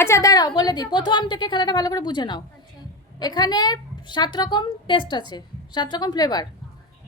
আচ্ছা দাঁড়াও বলে দিই, প্রথম থেকে খেলাটা ভালো করে বুঝে নাও। এখানে 7 রকম টেস্ট আছে, 7 রকম ফ্লেভার,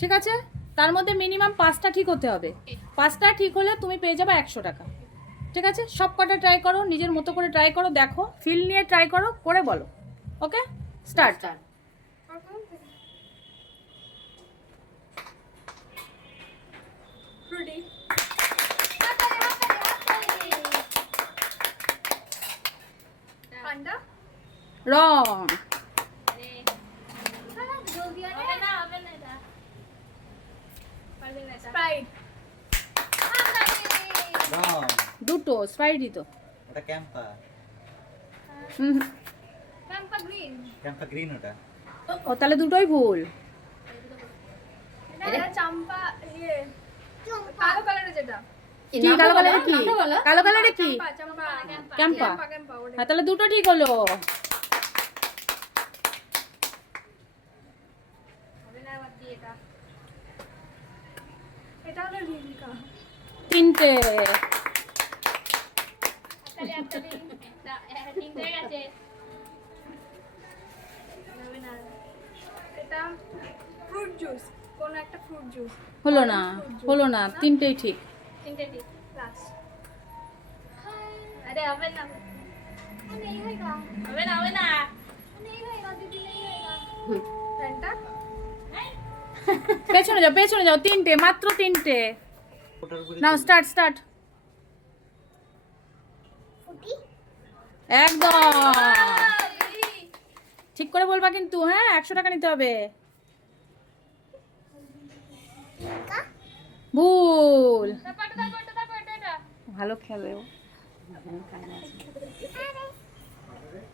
ঠিক আছে? তার মধ্যে মিনিমাম 5টা ঠিক হতে হবে। 5টা ঠিক হলে তুমি পেয়ে যাবে 100 টাকা, ঠিক আছে? সব কটা ট্রাই করো, নিজের মতো করে ট্রাই করো, দেখো, ফিল নিয়ে ট্রাই করো, করে বলো। ওকে, স্টার্ট। রং, দুটো স্প্রাইটই তো। ওটা ক্যাম্পা, হুম, ক্যাম্পা গ্রিন ওটা। ও তাহলে দুটোই ভুল। চাম্পা ইয়ে কালো কালারের যেটা কি কালো কালারে কি? কালো কালারে কি? চাম্পা ক্যাম্পা। ক্যাম্পা ওটা হ্যাঁ তাহলে দুটো ঠিক হলো। হবে না বাদ দিয়ে এটা এটা হলো লিমকা 3টে। তাহলে একটা দিন তিন হয়ে গেছে হবে না এটা ফ্রুট জুস কোন একটা ফ্রুট জুস হলো না, হলো না, 3টেই ঠিক। তিনটে ঠিক লাস্ট अरे হবে না नहीं होएगा হবে না नहीं होएगा दीदी नहीं होएगा ফ্যানটা পেছনে যাও, পেছনে যাও, 3টে, মাত্র 3টে। ওটার উপরে নাও স্টার্ট, স্টার্ট। একদম ঠিক করে বলবা কিন্তু, হ্যাঁ 100 টাকা নিতে হবে। ভুল। এটা ভালো খেলে ও।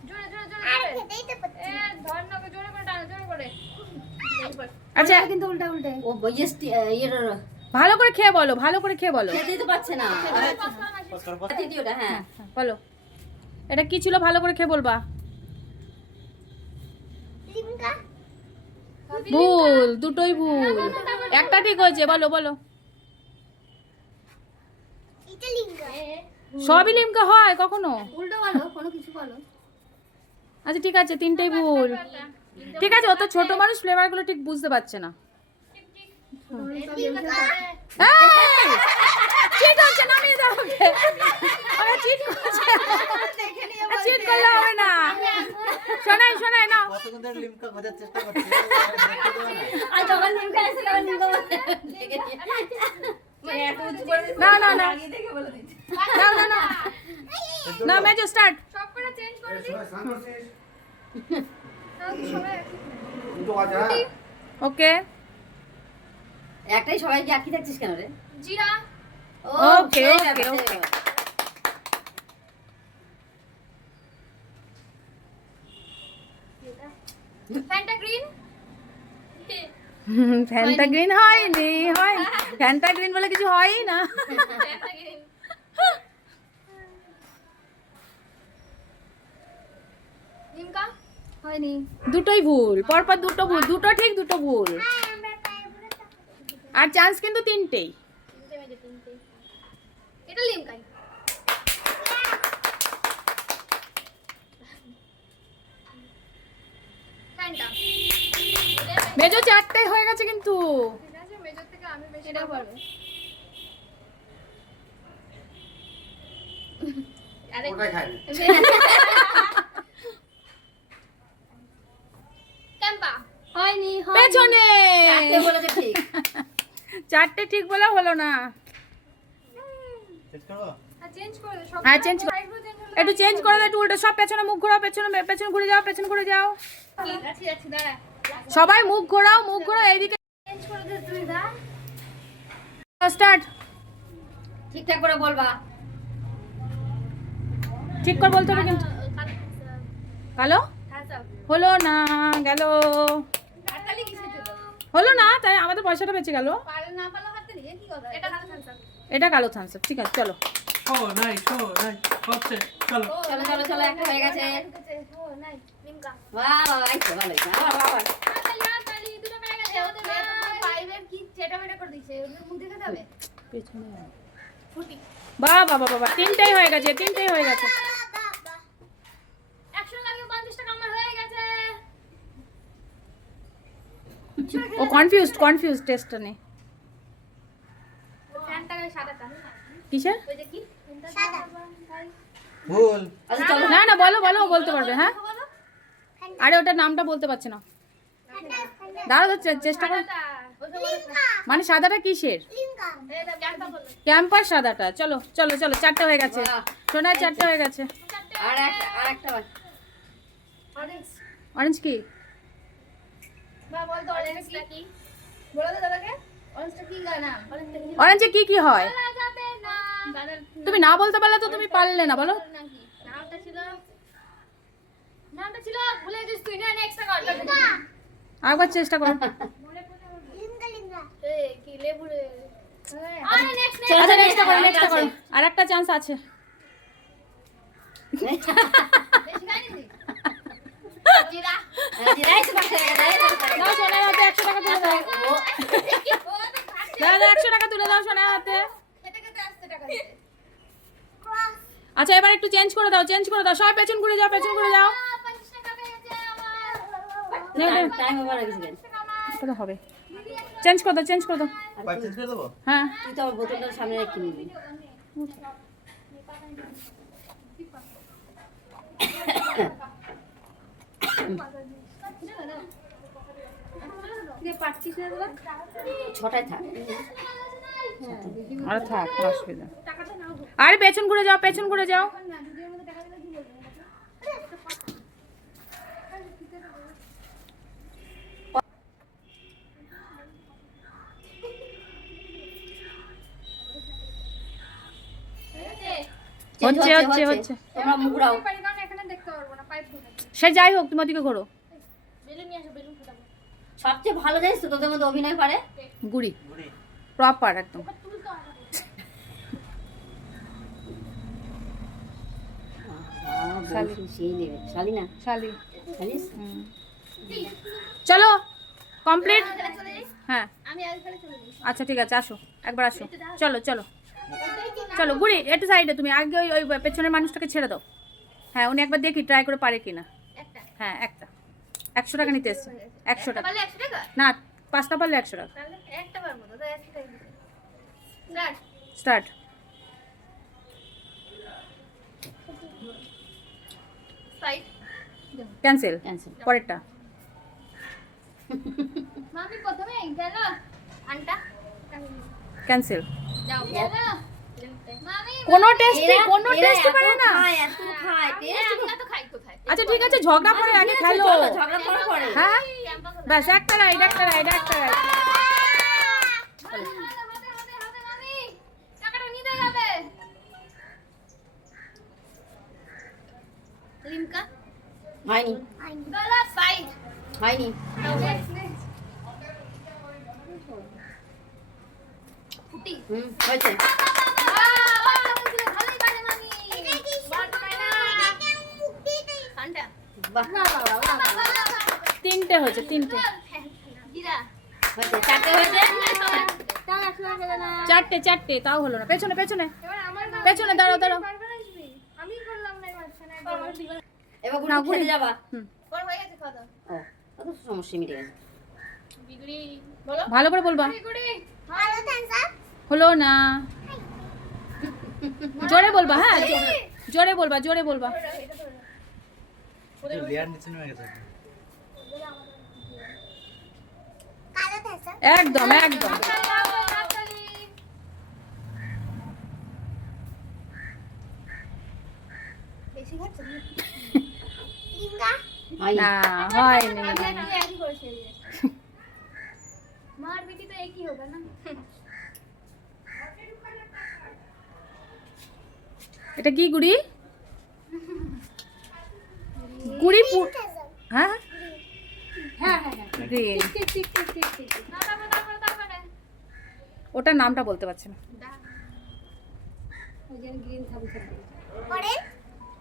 জোরে জোরে জোরে এ ধর না জোরে করে টানো জোরে করে আচ্ছা কিন্তু উল্টা উল্টে ও ভালো করে খেয়ে বলো, ভালো করে খেয়ে বলো। খেতেই তো পাচ্ছে না দ্বিতীয়টা হ্যাঁ বলো এটা কি ছিল, ভালো করে খেয়ে বলবা। ভুল, দুটোই ভুল, একটা ঠিক হয়েছে। বলো বলো। সবই লিমকা হয় কখনো? উল্টো বলো কোনো কিছু বলো আচ্ছা ঠিক আছে, 3টেই ভুল। ঠিক আছে, অত ছোট মানুষ ফ্লেভার গুলো ঠিক বুঝতে পারছে না। চিট হচ্ছে, নামিয়ে দাও ওকে। ওরা চিট করছে, চিট করলে হবে না। শোনাই শোনাই নাও। কতক্ষণ ধরে লিমকা খোঁজার চেষ্টা করছি, আর যখন নিমকা এসে তখন নিমকা মানে এত উঁচু করে না না না আগে থেকে বলে দিচ্ছি না না না না, মেজো স্টার্ট। সব করে চেঞ্জ করে দিই সবাই ওকে একটাই সবাইকে আটকে থাকছিস কেন রে জিরা ওকে ওকে ওকে। ফ্যান্টা গ্রিন ফ্যান্টা গ্রিন হয়নি, হয় ফ্যান্টা গ্রিন বলে কিছু হয়ই না। ফ্যান্টা গ্রিন লিমকা হয়নি দুটোই ভুল, পরপর দুটো ভুল, দুটো ঠিক দুটো ভুল। আর চান্স কিন্তু 3টেই। তিনটে মেজে তিনটে এটা লিমকাই ফ্যান্টা মেজো 4টে হয়ে গেছে কিন্তু। ঠিক আছে মেজর থেকে আমি বেশি এটা পারবে আরে ওটাই খাই। ক্যাম্পা হয়নি পেছনে চারটে বলেছে ঠিক 4টে ঠিক বলা হলো না। চেক করো। আর চেঞ্জ করে দে সব হ্যাঁ চেঞ্জ কর, সাইডগুলো চেঞ্জ হলো একটু চেঞ্জ করে দাও, একটু উল্টে সব পেছনে মুখ ঘোরাও, পেছনে পেছনে ঘুরে যাও, পেছনে ঘুরে যাও। যাচ্ছি যাচ্ছি দাঁড়া সবাই মুখ ঘোরাও, মুখ ঘোরাও এইদিকে। চেঞ্জ করে দে তুই দা স্টার্ট। ঠিকঠাক করে বলবা ঠিক করে বলতে হবে কিন্তু। কালো হলো না, গেল। হাততালি কিসের জন্য হলো না, তাই আমাদের পয়সাটা বেঁচে গেল। পারলে না পারলে হাততালি কি কথা এটা কালো থামসাম এটা কালো থামস আপ, ঠিক আছে চলো। ও নাই হচ্ছে চলো চলো চলো চলো একটা হয়ে গেছে ও নাই লিমকা বাহ বাহ এই তো ভালো হয়েছে আবার আবার হাততালি দুটো পেয়ে গেছে ওদের ফাইভের কি চেটা মেটা করে দিয়েছে ওদের মুখ দেখে যাবে পেছনে ফুটি বাহ বাহ বাহ বাহ, 3টেই হয়ে গেছে, 3টেই হয়ে গেছে। কনফিউজ টেস্টটা নেই ফ্যানটা সাদাটা কিসের ওই যে কি সাদা ভুল। আচ্ছা চলো না না বলো ও বলতে পারবে হ্যাঁ আরে ওটার নামটা বলতে পারছি না দাঁড়াও তো চেষ্টা করো মানে সাদাটা কিসের ক্যাম্পার সাদাটা চলো চলো চলো 4টে হয়ে গেছে বাহ। সোনা 4টে হয়ে গেছে আর একটা বাকি। অরেঞ্জ অরেঞ্জ কি বা বল তো অরেঞ্জটা কি বলো তো দাদাকে অরেঞ্জটা কি গানা অরেঞ্জটা কি অরেঞ্জে কি কি হয় বলা যাবে না গানের তুমি না বলতে পারলে তো তুমি পারলে না বলো নাকি নামটা ছিল ভুলে গেছিস তুই না এক্সট্রা কর আরেকবার চেষ্টা করো এই কি লেবু রে আরে নেক্সট আচ্ছা নেক্সটটা করো নেক্সটটা করো আর একটা চান্স আছে বেশি গাইনি তুই জিরা জিরাই তো পাশে রেখে দাও। দাও সোনার হাতে 100 টাকা তুলে দাও দাদা 100 টাকা তুলে দাও সোনার হাতে খেতে খেতে আসছে টাকা দিতে আচ্ছা এবার একটু চেঞ্জ করে দাও সবাই পেছন ঘুরে যাও 50 টাকা পেয়েছে আমার নে, নে, টাইম ওভার হয়ে গেছে। এটা তো হবে চেঞ্জ করে দাও পার্চেস করে দেবো? হ্যাঁ তুই তো আমার বোতলটা সামনে রেখে নিবি। ছটায় থাক। আর থাক কোনো অসুবিধা আরে পেছন ঘুরে যাও হচ্ছে তোমরা মুগড়াও। কারণ এখানে দেখতে পারবো না পাইপ ঢুকে সে যাই হোক তোমার দিকে ঘোরো বেলুন নিয়ে আসো বেলুন ফাটাবো সবচেয়ে ভালো জানিস তো তোদের মধ্যে অভিনয় করে? গুড়ি ঘুরি। প্রপার একদম শালি। সেই নেবে। শালি না? শালি জানিস? চলো কমপ্লিট চলে যাই হ্যাঁ আমি আগে ফেলে চলে যাই আচ্ছা ঠিক আছে আসো একবার আসো চলো গুড়ি একটু সাইডে তুমি আগে ওই পেছনের মানুষটাকে ছেড়ে দাও হ্যাঁ উনি একবার দেখি ট্রাই করে পারে কিনা একটা হ্যাঁ একটা 100 টাকা নিতে এসছে 100 টাকা পারলে 100 টাকা না 5টা পারলে 100 টাকা তাহলে একটা বার মতো তো 100 টাকা দিতে start start side cancel Cancel. পরেরটা মামি প্রথমে গেল আন্টা ক্যান্সেল যাও গেল মামি কোনো টেস্টে এরা পারে না এত খায়, taste আমি তো খাই কোথায় আচ্ছা ঠিক আছে ঝগড়া করে আগে খেলো চলো, ঝগড়া করার পরে। হ্যাঁ ক্যাম্পা কোথায় ব্যাস একটা রাইড হবে মামি টাকাটা নিতে যাবে লিমকা হয়নি, গলা সাইড হয়নি। ফুটি হয়েছে। ভালোই পারে মামি বাট পায় না আন্টা বাহ, তিনটে হয়েছে তিনটে জিরা হয়েছে। 4টে হয়েছে। টাকা শোনা গেল না চারটে তাও হলো না পেছনে এবার আমার না পেছনে দাঁড়াও আমি করলাম না মাঝখানে এবার না, গুড়ি খেতে যাবা? হুম ওর হয়ে গেছে কত ও, কত সমস্যা মিটে গেছে। বিগুড়ি বলো ভালো করে বলবা বিগুড়ি ভালো থানসা হলো না জোরে বলবা হ্যাঁ জোরে বলবা লেয়ার নিচে নেমে গেছে। কালো থানসা একদম বেশি খাচ্ছ লিঙ্গা হয়নি। না হয়নি একই করেছে মার বেটি তো একই হবে না এটা কি গুড়ি হ্যাঁ গ্রিন তারপরে ওটার নামটা বলতে পারছি না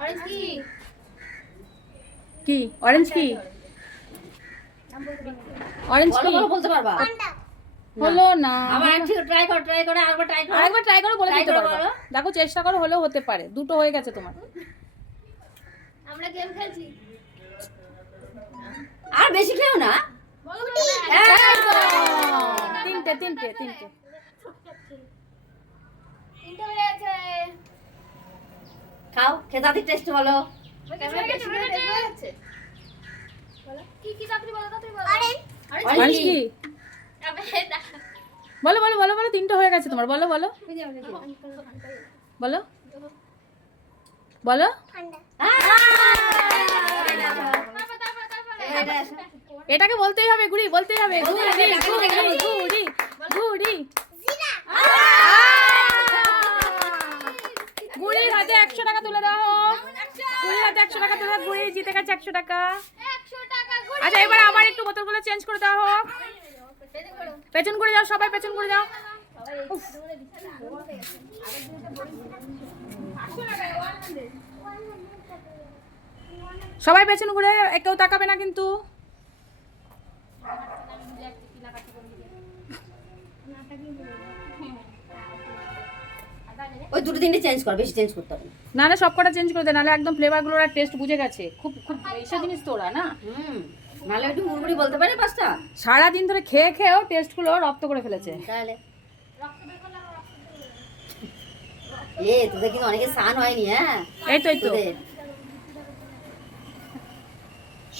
অরেঞ্জ কি কি অরেঞ্জ কি অরেঞ্জ কি বলো, বলতে পারবা? হলো না আবার একটু ট্রাই করো, আরেকবার ট্রাই করো। আরেকবার ট্রাই করে বলে Try দিতে করে পারবা বলো। দেখো চেষ্টা করো হলেও হতে পারে দুটো হয়ে গেছে তোমার আমরা গেম খেলছি আর বেশি খেও না। তিনটে তিনটে তিনটে। তিনটে হয়ে গেছে। খাও খেতাদি টেস্ট বলো। কি কি তাড়াতাড়ি বলো, তাড়াতাড়ি বলো। অরেঞ্জ কি? আবে না। বলো বলো বলো বলো, তিনটে হয়ে গেছে তোমার, বলো বলো বলো বলো। এটাকে বলতেই হবে, গুড়ি বলতেই হবে, গুড়ি গুড়ি গুড়ি গুড়ি। গুড়ির হাতে 100 টাকা তুলে দাও। গুড়ির হাতে 100 টাকা তুলে দাও, গুড়ি জিতে গেছে 100 টাকা। 100 টাকা গুড়ি। আচ্ছা এবার আবার একটু বোতলগুলো চেঞ্জ করে দাও হোক। পেছন করে যাও, সবাই পেছন করে যাও। সবাই পেছন ঘুরে, কেউ তাকাবে না কিন্তু। ওই দুটো তিনটে চেঞ্জ কর, বেশি চেঞ্জ করতে হবে না। না না, সব কটা চেঞ্জ করে দে, নাহলে একদম ফ্লেভারগুলোর টেস্ট বুঝে গেছে। খুব খুব এইসব জিনিস তো ওরা না নাহলে একটু মুড়মুড়ি বলতে পারে পাঁচটা। সারাদিন ধরে খেয়ে খেয়েও টেস্টগুলো রপ্ত করে ফেলেছে। তাহলে তোদের কিন্তু অনেকে স্নান হয়নি। হ্যাঁ এই তো এই তো, তোদের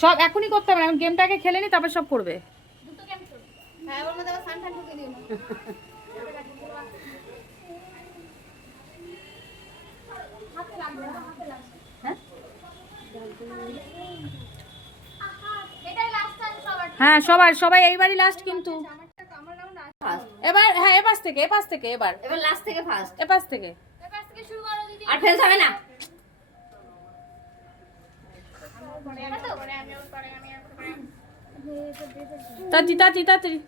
সব এখনই করতে হবে না, গেমটাকে খেলে নি তারপর সব করবে। দুটো গেম তো। হ্যাঁ ওর মধ্যে আবার সানটান ঢুকে দিও না। হাতে লাগবে না, হাতে লাগবে। হ্যাঁ এটাই লাস্ট টাইম সবার। হ্যাঁ সবার, সবাই এইবারই লাস্ট কিন্তু। আমার নাম না। ফার্স্ট। এবার হ্যাঁ এপাশ থেকে, এপাশ থেকে, এবার এবার লাস্ট থেকে ফার্স্ট। এপাশ থেকে। এবার থেকে শুরু করো দিদি। আর ফেল হবে না। তাড়াতাড়ি তাড়াতাড়ি তাড়াতাড়ি।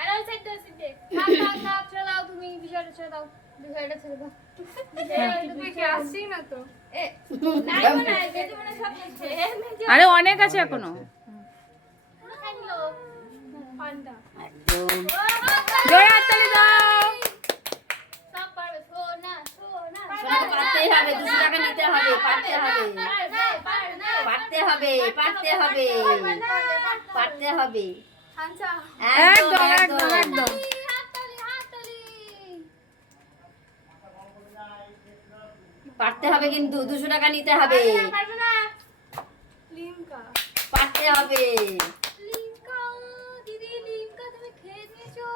আর ওই সাইডটা সিটে। থাক থাক থাক, ছেড়ে দাও তুমি, বিষয়টা ছেড়ে দাও। বিষয়টা ছেড়ে দাও। তুমি কি আসছি না তো? এ নাই না, যেতে মানে সব দিচ্ছে। আরে অনেক আছে এখনো। পুরো খাই নিলো। পান্ডা। একদম জোরে হাততালি দাও। সব পারবে। সোনা সোনা। সোনাকে পারতেই হবে, 200 টাকা নিতে হবে, পারতে হবে, পারবে পারবে। পারতে হবে, পারতে হবে, পারতে হবে। আচ্ছা। একদম একদম একদম। হাততালি হাততালি। পারতে হবে কিন্তু 200 টাকা নিতে হবে, পারবে না। লিমকা। পারতে হবে। লিমকা দিদি, লিমকা তুমি খেয়ে নিয়েছো।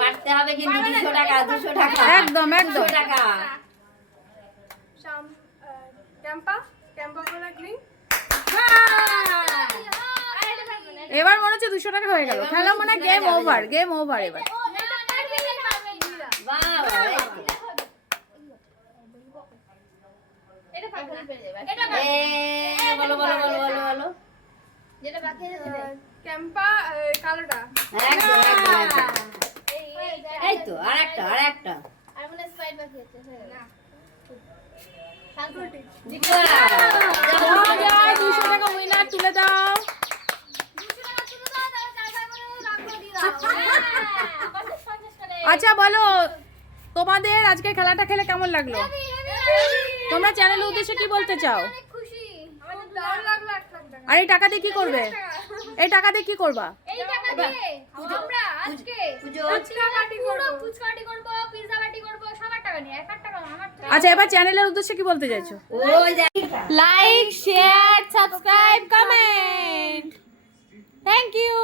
পারতে হবে কিন্তু 200 টাকা, 200 টাকা, একদম, একদম। 200 টাকা। ক্যাম্পা ক্যাম্পা কোলা গ্রিন। এবার মনে হচ্ছে 200 টাকা হয়ে গেল। খেলা মনে হয় গেম ওভার, গেম ওভার এবার। বাহ বাহ, এই তো। এটা পারবে না। বলো বলো বলো বলো বলো। যেটা বাকি আছে সেটা। ক্যাম্পা কালোটা। একদম একদম একদম। এই তো আর আরেকটা আরেকটা। মনে স্প্রাইট বাকি আছে। না। শান্তি। যাও, যাও, 200 টাকা উইনার তুলে দাও। 200 টাকা তুলে দাও, তাহলে 4 করে রাখো দিয়ে দাও। হ্যাঁ, 50 করে। আচ্ছা বলো, তোমাদের আজকের খেলাটা খেলে কেমন লাগলো? তোমরা চ্যানেলের উদ্দেশ্যে কি বলতে চাও? অনেক খুশি। আমার দারুণ লাগলো 1 লাখ টাকা। আর এই টাকা দিয়ে কি করবে? এই টাকা দিয়ে কি করবা? এই টাকা দিয়ে আমরা আজকে পুজো ফুচকা পার্টি করব, ফুচকা পার্টি করব, পিৎজা পার্টি করব, সবার টাকা নিয়ে 1 টাকা আমার থেকে। আচ্ছা এবার চ্যানেলের উদ্দেশ্যে কি বলতে চাইছো? ওই দেখ like, share, subscribe, comment. Thank you.